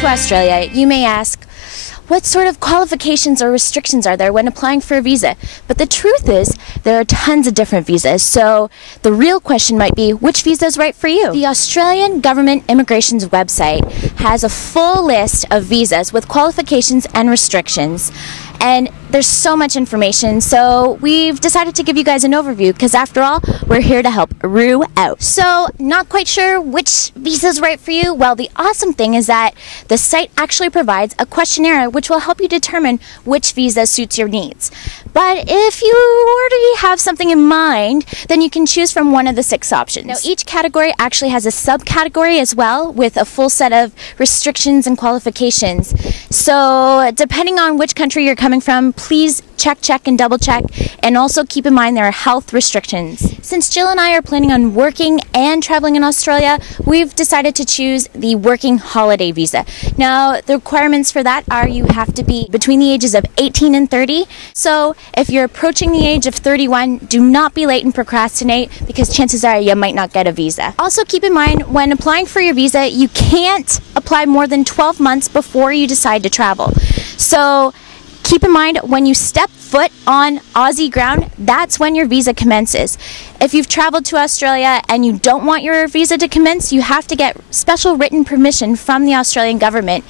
to Australia, you may ask, what sort of qualifications or restrictions are there when applying for a visa? But the truth is, there are tons of different visas. So the real question might be, which visa is right for you? The Australian Government Immigration's website has a full list of visas with qualifications and restrictions. And there's so much information, so we've decided to give you guys an overview because after all, we're here to help Rue out. So, not quite sure which visa is right for you? Well, the awesome thing is that the site actually provides a questionnaire which will help you determine which visa suits your needs. But if you already have something in mind, then you can choose from one of the 6 options. Now, each category actually has a subcategory as well with a full set of restrictions and qualifications. So, depending on which country you're coming from, please check, and double check, and also keep in mind there are health restrictions. Since Jill and I are planning on working and traveling in Australia, we've decided to choose the working holiday visa. Now, the requirements for that are you have to be between the ages of 18 and 30. So, if you're approaching the age of 31, do not be late and procrastinate because chances are you might not get a visa. Also, keep in mind when applying for your visa, you can't apply more than 12 months before you decide to travel. So, keep in mind, when you step foot on Aussie ground, that's when your visa commences. If you've traveled to Australia and you don't want your visa to commence, you have to get special written permission from the Australian government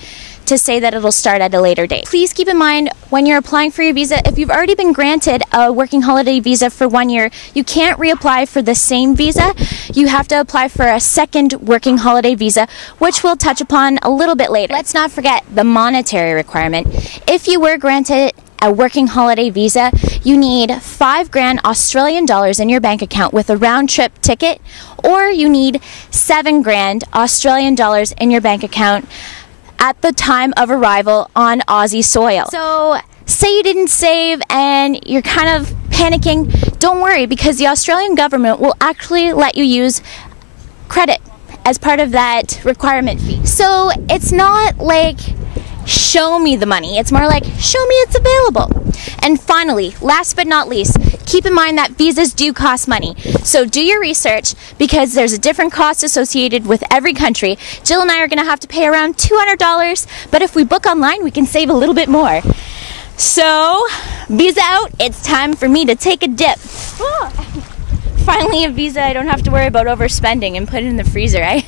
to say that it'll start at a later date. Please keep in mind when you're applying for your visa, if you've already been granted a working holiday visa for 1 year, you can't reapply for the same visa. You have to apply for a second working holiday visa, which we'll touch upon a little bit later. Let's not forget the monetary requirement. If you were granted a working holiday visa, you need $5,000 Australian dollars in your bank account with a round-trip ticket, or you need $7,000 Australian dollars in your bank account at the time of arrival on Aussie soil. So, say you didn't save and you're kind of panicking, don't worry because the Australian government will actually let you use credit as part of that requirement fee. So, it's not like show me the money, it's more like show me it's available. And finally, last but not least, keep in mind that visas do cost money. So do your research because there's a different cost associated with every country. Jill and I are going to have to pay around $200, but if we book online, we can save a little bit more. So, visa out, it's time for me to take a dip. Finally a visa I don't have to worry about overspending and put it in the freezer, right?